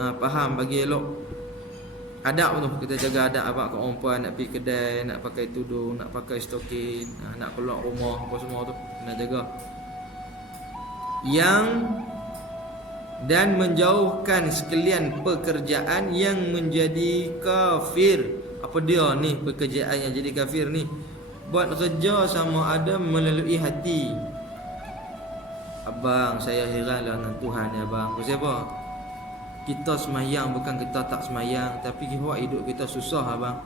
Faham bagi elok. Adab tu, kita jaga adab abang kat orang perempuan nak pergi kedai, nak pakai tudung, nak pakai stokin, nak keluar rumah apa semua tu kena jaga. Yang dan menjauhkan sekalian pekerjaan yang menjadi kafir. Apa dia ni pekerjaan yang jadi kafir ni? Buat kerja sama ada melalui hati. Abang, saya heranlah dengan Tuhan ya abang. Siapa? Kita semayang bukan kita tak semayang, tapi buat hidup kita susah abang.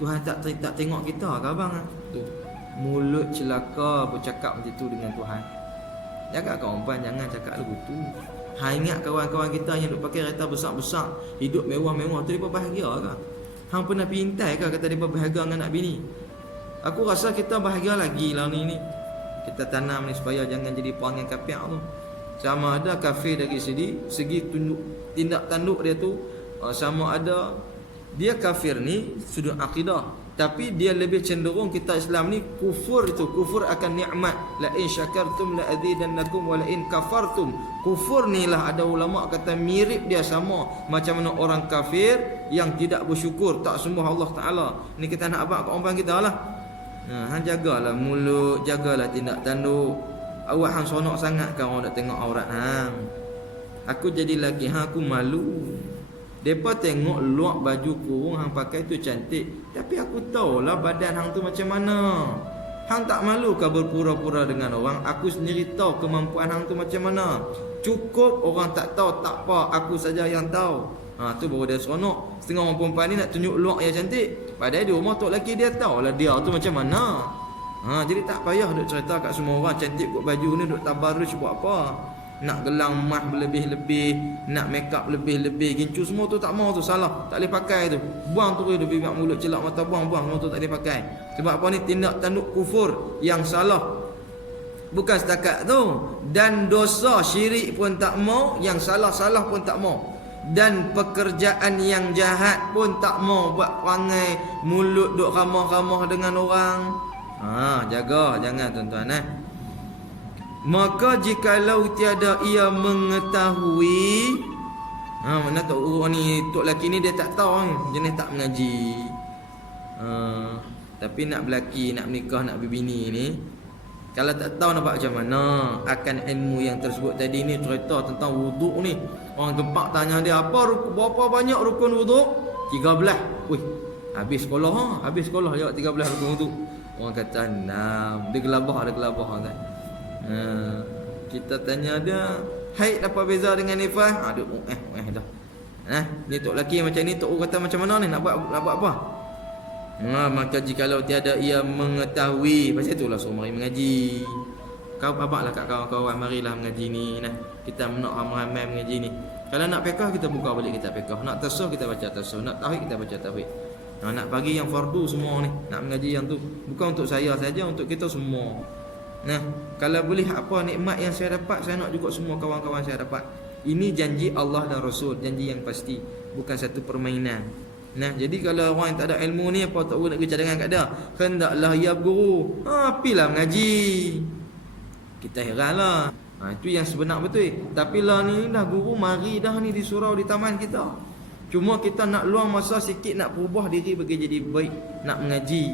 Tuhan tak tengok kita ke abang? Tu. Mulut celaka bercakap macam tu dengan Tuhan. Jaga kawan perempuan jangan cakap lagu tu. Ingat kawan-kawan kita yang duk pakai kereta besar-besar, hidup mewah-mewah tu depa bahagia ke? Hang pernah pintai ke kata depa bahagia dengan nak bini? Aku rasa kita bahagia lagi lah ni. Kita tanam ni supaya jangan jadi perangai kafir tu. Sama ada kafir dari segi tindak tanduk dia tu, sama ada dia kafir ni sudut akidah, tapi dia lebih cenderung kita Islam ni kufur itu, kufur akan nikmat. La in syakartum la azidannakum wa la in kafartum. Kufur ni lah ada ulama kata mirip dia sama macam mana orang kafir yang tidak bersyukur, tak sembah Allah Taala. Ni kita nak abang kat orang kita lah. Hang jagalah mulut, jagalah tindak tanduk. Awak hang sonok sangat kan orang nak tengok aurat hang. Aku jadi lelaki hang aku malu. Depa tengok luak baju kurung hang pakai tu cantik, tapi aku tahulah badan hang tu macam mana. Hang tak malu ke berpura-pura dengan orang? Aku sendiri tahu kemampuan hang tu macam mana. Cukup orang tak tahu tak apa, aku saja yang tahu. Tu baru dia seronok. Setengah orang perempuan ni nak tunjuk luak yang cantik, padahal di rumah tok lelaki dia tahulah dia tu macam mana. Jadi tak payah duk cerita kat semua orang cantik kot baju ni, duk tabarruj buat apa. Nak gelang emas berlebih-lebih, nak make up lebih-lebih, gincu semua tu tak mau tu, salah. Tak boleh pakai tu. Buang tu dia bibir mulut celak mata buang semua tu tak boleh pakai. Sebab apa ni? Tindak tanduk kufur yang salah. Bukan setakat tu, dan dosa syirik pun tak mau, yang salah-salah pun tak mau. Dan pekerjaan yang jahat pun tak mau, buat perangai mulut duk ramah-ramah dengan orang. Jaga jangan tuan-tuan Maka jikalau tiada ia mengetahui, mana tok orang ni, tok lelaki ni dia tak tahu jenis tak mengaji. Tapi nak berlaki, nak menikah, nak berbini ni, kalau tak tahu nak buat macam mana akan ilmu yang tersebut tadi ni. Cerita tentang wuduk ni, orang gempak tanya dia, berapa banyak rukun wuduk? 13. Wih, habis sekolah jawab 13 rukun wuduk. Orang kata 6. Dia gelabah kan. Kita tanya dia, haid apa beza dengan nifas? Dia dah. Ni tok lelaki macam ni, tok kata macam mana ni nak buat apa? Maka jikalau tiada ia mengetahui, pasal itulah suruh mari mengaji. Kau babaklah kat kawan-kawan, marilah mengaji ni. Kita nak ramai-ramai mengaji ni. Kalau nak fiqh kita buka balik kitab fiqh, nak tasawuf kita baca tasawuf, nak tauhid kita baca tauhid. Nak bagi yang fardu semua ni, nak mengaji yang tu bukan untuk saya saja, untuk kita semua. Kalau boleh apa nikmat yang saya dapat, saya nak juga semua kawan-kawan saya dapat. Ini janji Allah dan Rasul, janji yang pasti, bukan satu permainan. Jadi kalau orang yang tak ada ilmu ni, apa tak boleh nak cadangan kat dia, hendaklah ia berguru. Pilah mengaji. Kita heranlah. Itu yang sebenar betul. Tapi lah ni dah guru mari dah ni di surau di taman kita. Cuma kita nak luang masa sikit nak berubah diri bagi jadi baik, nak mengaji.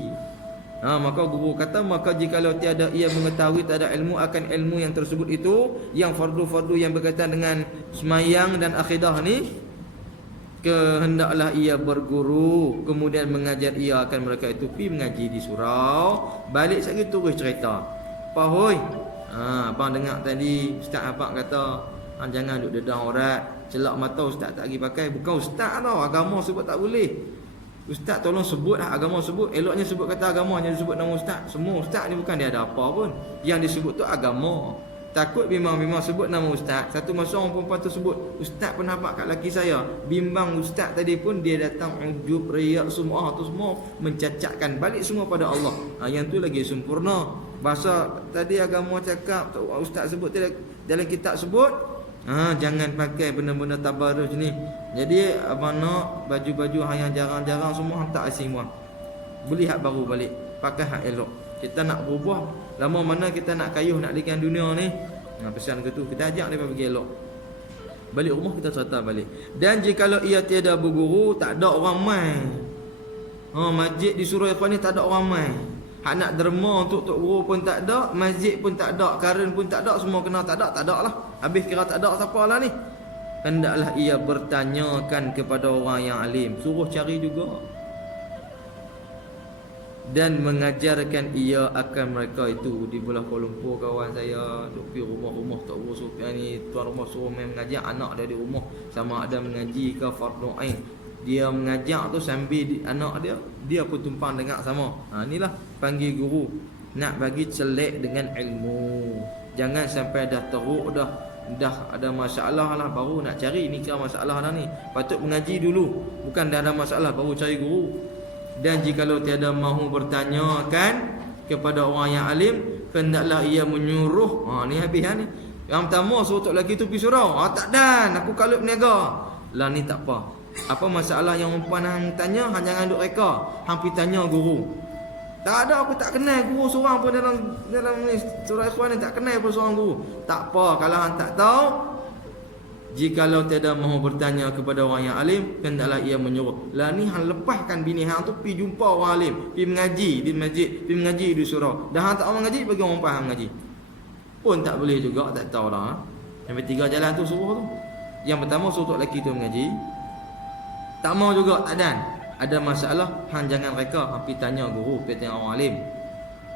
Maka guru kata, maka jikalau tiada ia mengetahui, tak ada ilmu akan ilmu yang tersebut itu, yang fardu-fardu yang berkaitan dengan semayang dan akidah ni, kehendaklah ia berguru, kemudian mengajar ia akan mereka itu pi mengaji di surau. Balik sekali terus cerita. Apa hoi? Abang dengar tadi ustaz abang kata jangan duduk dedah aurat, celak mata ustaz tak pergi pakai. Bukan ustaz tau, agama sebut tak boleh. Ustaz tolong sebut agama sebut. Eloknya sebut kata agama, hanya disebut nama ustaz. Semua ustaz ni bukan dia ada apa pun. Yang disebut tu agama. Takut bimbang sebut nama ustaz. Satu masa orang perempuan tu sebut, ustaz pernah nampak kat laki saya. Bimbang ustaz tadi pun dia datang ujub, riak semua tu semua mencacatkan balik semua pada Allah. Yang tu lagi sempurna. Bahasa tadi agama cakap, ustaz sebut dalam kitab sebut, jangan pakai benda-benda tabarruj ni. Jadi abang nak baju-baju yang jarang-jarang semua tak asing buang. Beli hak baru balik, pakai hak elok. Kita nak berubah, lama mana kita nak kayuh nak likan dunia ni. Pesan ke tu, kita ajak dia pergi elok. Balik rumah kita cerita balik. Dan jikalau ia tiada berguru, tak ada orang mai. Masjid disuruh ikhwan ni tak ada orang mai. Hak nak derma untuk tok guru pun tak ada, masjid pun tak ada, karen pun tak ada, semua kena tak ada lah. Habis kira tak ada siapa lah ni. Hendaklah ia bertanyakan kepada orang yang alim. Suruh cari juga. Dan mengajarkan ia akan mereka itu. Di belah Kuala Lumpur kawan saya duk pergi rumah-rumah tok guru Sufian ni, tuan rumah suruh main mengajar anak dia di rumah, sama ada mengaji ke fardu ain. Dia mengajar tu sambil anak dia pun tumpang dengar sama. Inilah panggil guru, nak bagi celek dengan ilmu. Jangan sampai dah teruk dah ada masalah lah baru nak cari. Ni kira masalah dah ni, patut mengaji dulu, bukan dah ada masalah baru cari guru. Dan jikalau tiada mahu bertanyakan kepada orang yang alim, hendaklah ia menyuruh. Ni habis ni. Yang pertama suruh tok lelaki tu pergi surau. Tak dan aku kalau berniaga. Lah ni tak apa. Apa masalah yang umpan hang tanya, hang jangan duk reka. Hang pergi tanya guru. Tak ada, aku tak kenal guru seorang pun dalam ni surah ikhwan ni, tak kenal pun seorang guru. Tak apa kalau hang tak tahu. Jikalau tiada mahu bertanya kepada orang yang alim, hendaklah ia menyuruh. Lah ni hang lepaskan bini hang tu pergi jumpa orang alim, pergi mengaji di masjid, pergi mengaji di surau. Dah hang tak mau mengaji, bagi orang faham mengaji. Pun tak boleh juga, tak tahu dah. Sampai 3 jalan tu suruh tu. Yang pertama suruh tok lelaki tu mengaji. Tak mau juga, tak dan. Ada masalah, hang jangan reka, hang pergi tanya guru, pergi tanya orang alim.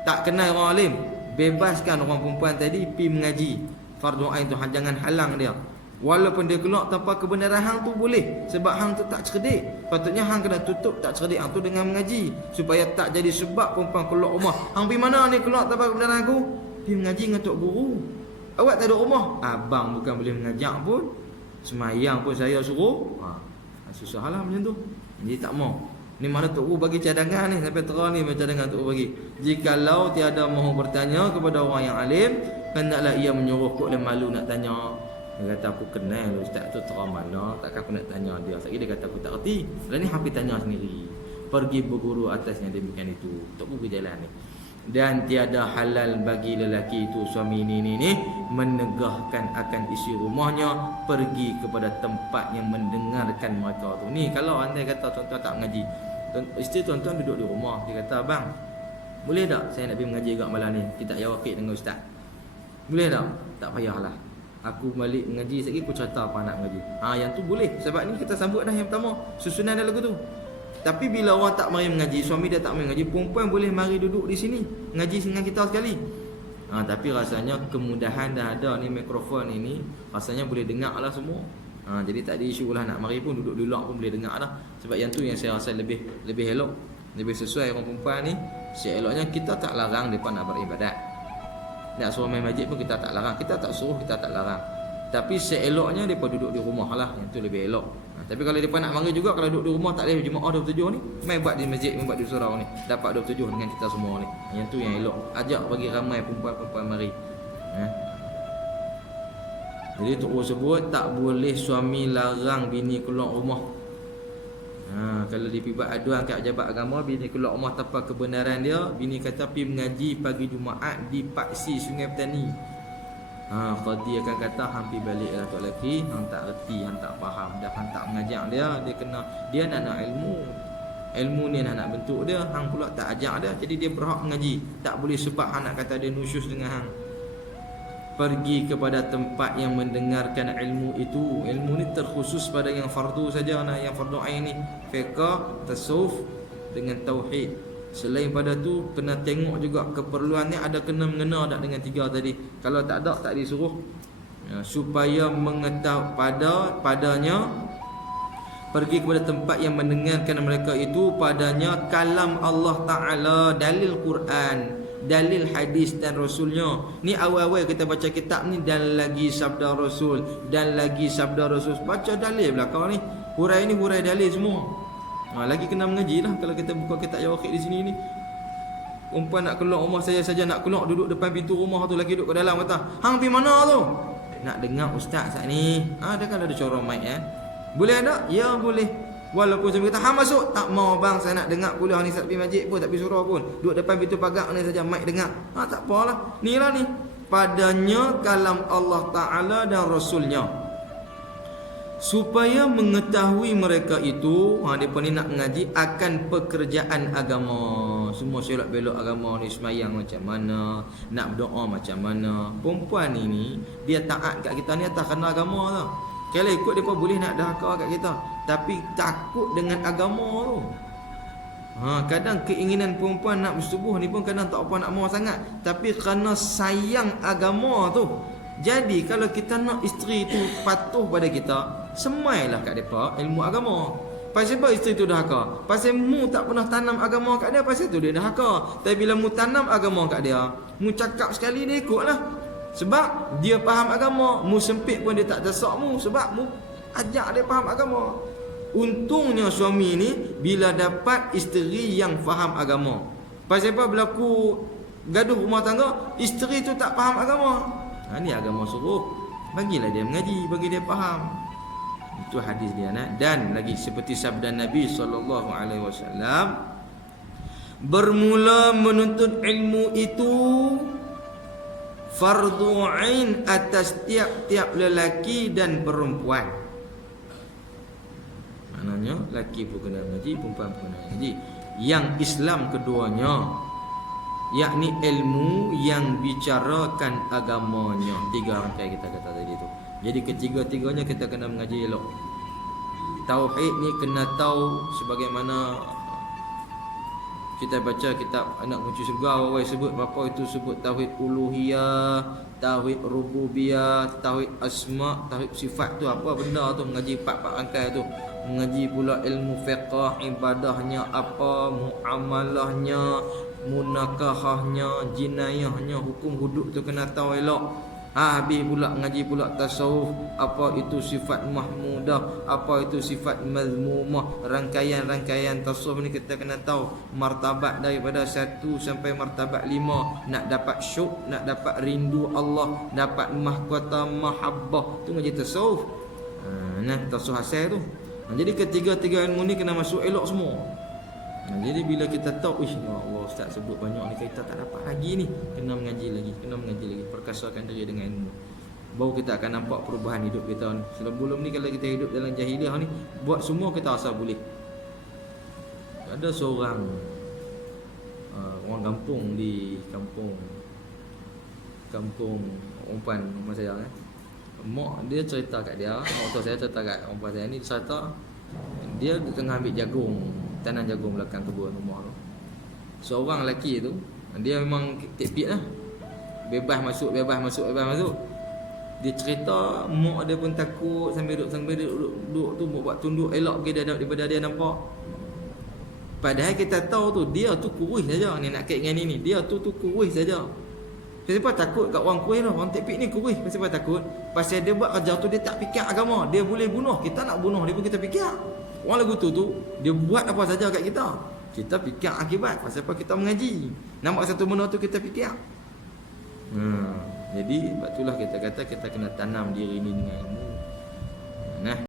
Tak kenal orang alim, bebaskan orang perempuan tadi pergi mengaji. Fardu ain tu hang jangan halang dia. Walaupun dia keluar tanpa kebenaran hang tu boleh, sebab hang tu tak cerdik. Patutnya hang kena tutup tak cerdik hang tu dengan mengaji, supaya tak jadi sebab perempuan keluar rumah. Hang pergi mana ni keluar tanpa kebenaran aku? Pergi mengaji dengan tok guru. Awak tak ada rumah? Abang bukan boleh mengajak pun. Semayang pun saya suruh. Susahlah macam tu. Jadi tak mau. Ni mana tok guru bagi cadangan ni sampai terang ni macam cadangan tok guru bagi. Jikalau tiada mahu bertanya kepada orang yang alim, hendaklah ia menyuruh. Kok dia malu nak tanya. Dia kata aku kenal ustaz tu terang mana, takkan aku nak tanya dia. Sekali dia kata aku tak erti. Dan ni hampir tanya sendiri. Pergi berguru atas yang demikian itu. Tak pergi jalan ni. Dan tiada halal bagi lelaki itu, suami ni menegahkan akan isi rumahnya, pergi kepada tempat yang mendengarkan mereka tu. Ni kalau anda kata tuan-tuan tak mengaji, isteri tuan-tuan duduk di rumah, dia kata abang, boleh tak saya nak pergi mengaji kat malam ni, kita yawakid dengan ustaz? Boleh tak? Tak payahlah. Aku balik mengaji sekali, aku cerita apa nak mengaji. Yang tu boleh. Sebab ni kita sambut dah yang pertama, susunan dah lagu tu. Tapi bila orang tak mari mengaji, suami dia tak mari mengaji, perempuan boleh mari duduk di sini mengaji dengan kita sekali. Tapi rasanya kemudahan dah ada ni, mikrofon ini rasanya boleh dengar lah semua. Jadi tak ada isu lah nak mari pun duduk di luar pun boleh dengar dah. Sebab yang tu yang saya rasa lebih elok, lebih sesuai orang perempuan ni. Seeloknya kita tak larang mereka nak beribadat. Nak suruh main masjid pun kita tak larang. Kita tak suruh, kita tak larang. Tapi seeloknya mereka duduk di rumah lah. Yang tu lebih elok. Tapi kalau mereka nak mari juga, kalau duduk di rumah tak boleh Jumaat 27 ni, main buat di masjid, main buat di surau ni, dapat 27 dengan kita semua ni. Yang tu yang elok. Ajak bagi ramai perempuan-perempuan mari. Jadi tu sebut tak boleh suami larang bini keluar rumah. Kalau dia pergi buat aduan kat pejabat agama, bini keluar rumah tanpa kebenaran dia, bini kata pergi mengaji pagi Jumaat di Paksi Sungai Petani. Qadi akan kata hang pergi balik lah tok lelaki, hang tak reti, hang tak faham, dah hang tak mengajak dia nak ilmu. Ilmu ni nak bentuk dia, hang pula tak ajak dia, jadi dia berhak mengaji. Tak boleh sebab hang nak kata dia nusyus dengan hang. Pergi kepada tempat yang mendengarkan ilmu itu. Ilmu ni terkhusus pada yang fardu saja, yang fardu ain ni, fiqh, tasawuf dengan tauhid. Selain pada tu kena tengok juga keperluannya ada kena mengena tak dengan 3 tadi. Kalau tak ada tak disuruh. Supaya mengetahui padanya, pergi kepada tempat yang mendengarkan mereka itu padanya kalam Allah Ta'ala, dalil Quran, dalil hadis dan Rasulnya. Ni awal-awal kita baca kitab ni, dan lagi sabda Rasul, dan lagi sabda Rasul. Baca dalil belakang ni, hurai ni hurai dalil semua. Lagi kena mengaji lah kalau kita buka kitab Yawakid di sini ni. Perempuan nak keluar rumah, saya saja nak keluar, duduk depan pintu rumah tu, lagi duduk kat dalam, kata hang pergi mana tu? Nak dengar ustaz saat ni. Dia kan ada corong mic Boleh ada? Ya boleh. Walaupun saya kata hang masuk, tak mau bang, saya nak dengar kuliah ni, tak pergi masjid pun, tak pergi surau pun, duduk depan pintu pagar ni saja, mic dengar. Tak apalah. Ni lah ni, padanya kalam Allah Ta'ala dan Rasulnya. supaya mengetahui mereka itu, depa ni nak mengaji akan pekerjaan agama. Semua selok belok agama ni, semayang macam mana, nak berdoa macam mana. Perempuan ini dia taat kat kita ni atas kerana agama tau. Kalau ikut depa boleh nak dahaka kat kita, tapi takut dengan agama tu. Kadang keinginan perempuan nak bersetubuh ni pun kadang tak apa nak mau sangat, tapi kerana sayang agama tu. Jadi kalau kita nak isteri tu patuh pada kita, semailah kat depa ilmu agama. Pasal apa isteri tu dahaka? Pasal mu tak pernah tanam agama kat dia, pasal tu dia dahaka. Tapi bila mu tanam agama kat dia, mu cakap sekali dia ikutlah. Sebab dia faham agama. Mu sempit pun dia tak desak mu, sebab mu ajak dia faham agama. Untungnya suami ni bila dapat isteri yang faham agama. Pasal apa berlaku gaduh rumah tangga, isteri tu tak faham agama. Ni agama suruh, bagilah dia mengaji, bagi dia faham. Itu hadis dia nak. Dan lagi seperti sabda Nabi SAW, bermula menuntut ilmu itu fardu ain atas tiap-tiap lelaki dan perempuan. Maknanya lelaki pun kena mengaji, perempuan pun kena mengaji. Yang Islam keduanya, yakni ilmu yang bicarakan agamanya. 3 rangkai kita kata tadi tu. Jadi ketiga-tiganya kita kena mengaji elok. Tauhid ni kena tahu sebagaimana kita baca kitab Anak Kunci Surga, awal sebut apa itu, sebut tauhid uluhiyah, tauhid rububiyah, tauhid asma, tauhid sifat tu apa benda tu, mengaji 4 rangkai tu. Mengaji pula ilmu fiqh, ibadahnya apa, muamalahnya, munakahahnya, jinayahnya, hukum hudud tu kena tahu elok. Habis pula ngaji pula tasawuf, apa itu sifat mahmudah, apa itu sifat mazmumah. Rangkaian-rangkaian tasawuf ni kita kena tahu martabat daripada 1 sampai martabat 5. Nak dapat syuk, nak dapat rindu Allah, dapat mahkota mahabbah, tu ngaji tasawuf. Tasawuf asal tu. Jadi ketiga-tiga ilmu ni kena masuk elok semua. Jadi bila kita tahu, ya Allah, ustaz sebut banyak ni, kita tak dapat lagi ni, kena mengaji lagi, perkasakan diri dengan ilmu. Baru kita akan nampak perubahan hidup kita ni. Sebelum ni kalau kita hidup dalam jahiliah ni, buat semua kita rasa boleh. Ada seorang orang kampung di kampung umpan rumah saya mak dia cerita kat dia, mak tu saya cerita kat umpan saya ni, cerita dia tengah ambil jagung, tanam jagung belakang kebun rumah tu. Seorang lelaki tu, dia memang tekpit lah, bebas masuk. Dia cerita mak dia pun takut, sambil duduk tu buat tunduk elok pergi daripada dia nampak. Padahal kita tahu tu dia tu kurus saja, ni nak kait dengan ni, dia tu kurus saja. Kenapa takut kat orang kurus tu? Orang tekpit ni kurus. Kenapa takut? Pasal dia buat kerja tu dia tak fikir agama. Dia boleh bunuh, kita nak bunuh dia pun kita fikir. Orang lagu tu dia buat apa saja kat kita, kita fikir akibat. Pasal apa? Kita mengaji. Nampak satu benda tu kita fikir. Jadi sebab itulah kita kata kita kena tanam diri ni dengan ilmu.